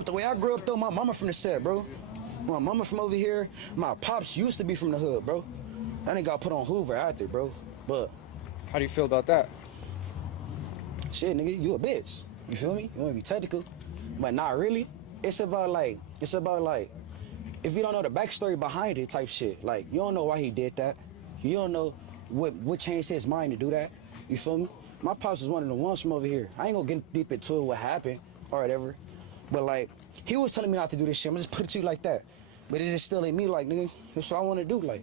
up the way I grew up though, my mama from the set, bro. My mama from over here. My pops used to be from the hood, bro. That nigga got put on Hoover after, bro. But How do you feel about that? shit, nigga, you a bitch. You feel me? You wanna be technical, but not really. It's about like, if you don't know the backstory behind it type shit, like, you don't know why he did that. You don't know what changed his mind to do that. You feel me? My pops was one of the ones from over here. I ain't gonna get deep into it, what happened or whatever. But like, he was telling me not to do this shit. I'm just put it to you like that. But it just still ain't me, like, nigga, that's what I wanna do, like.